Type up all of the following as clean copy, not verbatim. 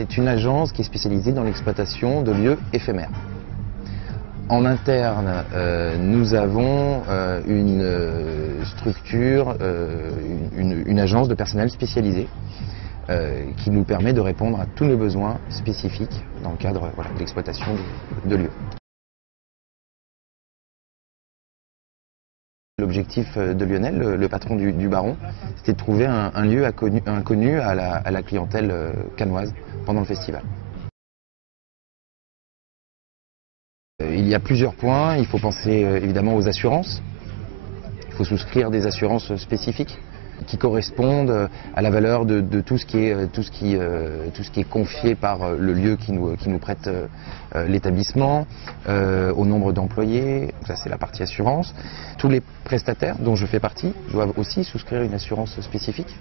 c'est une agence qui est spécialisée dans l'exploitation de lieux éphémères. En interne, nous avons une structure, une agence de personnel spécialisé qui nous permet de répondre à tous nos besoins spécifiques dans le cadre de l'exploitation de lieux. L'objectif de Lionel, le patron du Baron, c'était de trouver un lieu inconnu à la clientèle cannoise pendant le festival. Il y a plusieurs points. Il faut penser évidemment aux assurances. Il faut souscrire des assurances spécifiques qui correspondent à la valeur de tout ce qui est confié par le lieu qui nous prête l'établissement, au nombre d'employés. Ça, c'est la partie assurance. Tous les prestataires dont je fais partie doivent aussi souscrire une assurance spécifique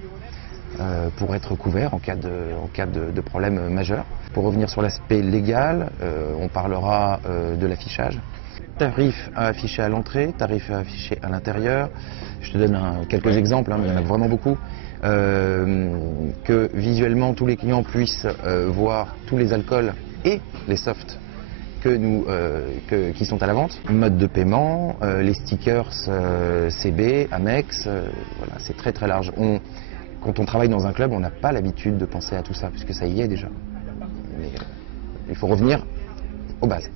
pour être couverts en cas de problème majeur. Pour revenir sur l'aspect légal, on parlera de l'affichage. Tarifs à afficher à l'entrée, tarifs à afficher à l'intérieur. Je te donne quelques exemples, mais il y en a vraiment beaucoup. Que visuellement tous les clients puissent voir tous les alcools et les softs qui sont à la vente. Mode de paiement, les stickers CB, Amex, voilà, c'est très très large. Quand on travaille dans un club, on n'a pas l'habitude de penser à tout ça, puisque ça y est déjà. Mais il faut revenir aux bases.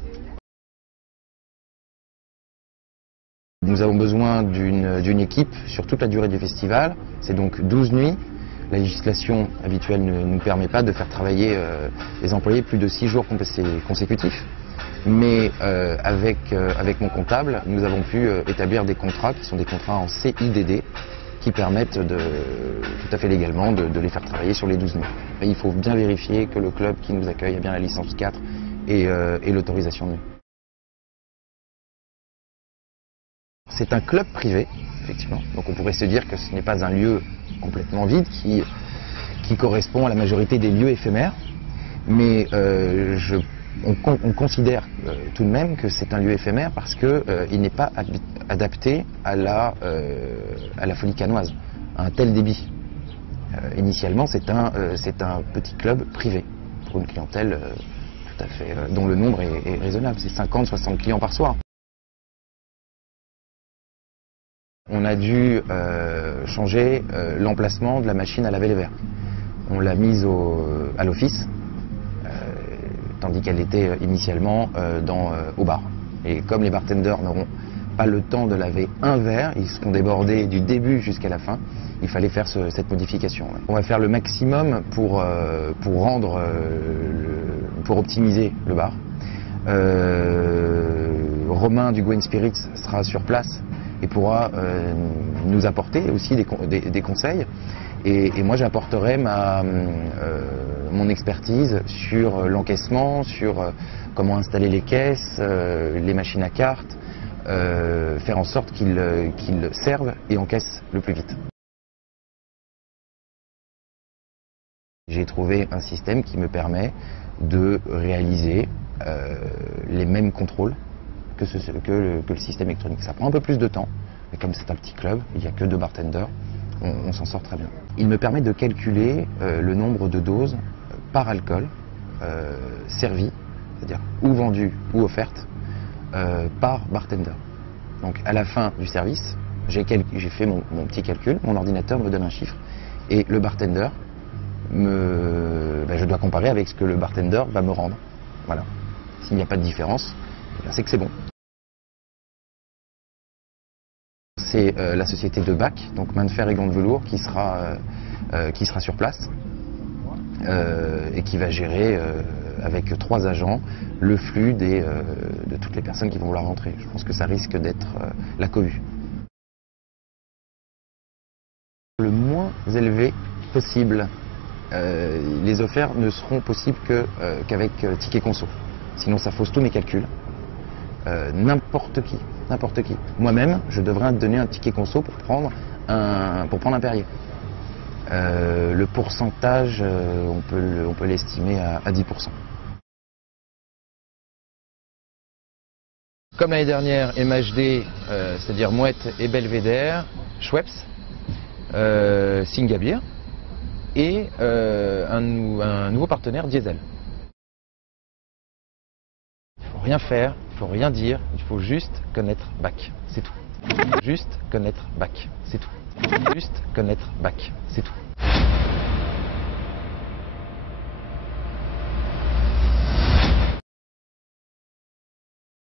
Nous avons besoin d'une équipe sur toute la durée du festival. C'est donc 12 nuits. La législation habituelle ne nous permet pas de faire travailler les employés plus de 6 jours consécutifs. Mais avec mon comptable, nous avons pu établir des contrats qui sont des contrats en CIDD qui permettent tout à fait légalement de les faire travailler sur les 12 nuits. Et il faut bien vérifier que le club qui nous accueille a bien la licence 4 et l'autorisation de nuit. C'est un club privé, effectivement, donc on pourrait se dire que ce n'est pas un lieu complètement vide qui correspond à la majorité des lieux éphémères, mais on considère tout de même que c'est un lieu éphémère parce qu'il n'est pas adapté à la folie cannoise, à un tel débit. Initialement, c'est un petit club privé pour une clientèle tout à fait, dont le nombre est raisonnable, c'est 50-60 clients par soir. On a dû changer l'emplacement de la machine à laver les verres. On l'a mise à l'office, tandis qu'elle était initialement au bar. Et comme les bartenders n'auront pas le temps de laver un verre, ils seront débordés du début jusqu'à la fin, il fallait faire cette modification. On va faire le maximum pour optimiser le bar. Romain du Gwen Spirits sera sur place et pourra nous apporter aussi des conseils. Et moi j'apporterai mon expertise sur l'encaissement, sur comment installer les caisses, les machines à cartes, faire en sorte qu'ils servent et encaissent le plus vite. J'ai trouvé un système qui me permet de réaliser les mêmes contrôles que le système électronique. Ça prend un peu plus de temps, mais comme c'est un petit club, il n'y a que 2 bartenders, on s'en sort très bien. Il me permet de calculer le nombre de doses par alcool servies, c'est-à-dire ou vendues ou offertes, par bartender. Donc à la fin du service, j'ai fait mon petit calcul, mon ordinateur me donne un chiffre, et le bartender, je dois comparer avec ce que le bartender va me rendre. Voilà. S'il n'y a pas de différence, c'est que c'est bon. C'est la société de BAC, donc main de fer et gants de velours, qui sera sur place et qui va gérer avec 3 agents le flux de toutes les personnes qui vont vouloir rentrer. Je pense que ça risque d'être la cohue. Le moins élevé possible. Les offerts ne seront possibles qu'avec ticket conso. Sinon ça fausse tous mes calculs. N'importe qui. Moi-même, je devrais donner un ticket conso pour prendre un Perrier. Le pourcentage, on peut l'estimer à 10%. Comme l'année dernière, MHD, c'est-à-dire Mouette et Belvédère, Schweppes, Singabir, et un nouveau partenaire diesel. Il ne faut rien faire, il ne faut rien dire, il faut juste connaître BAC, c'est tout. Juste connaître BAC, c'est tout. Juste connaître BAC, c'est tout.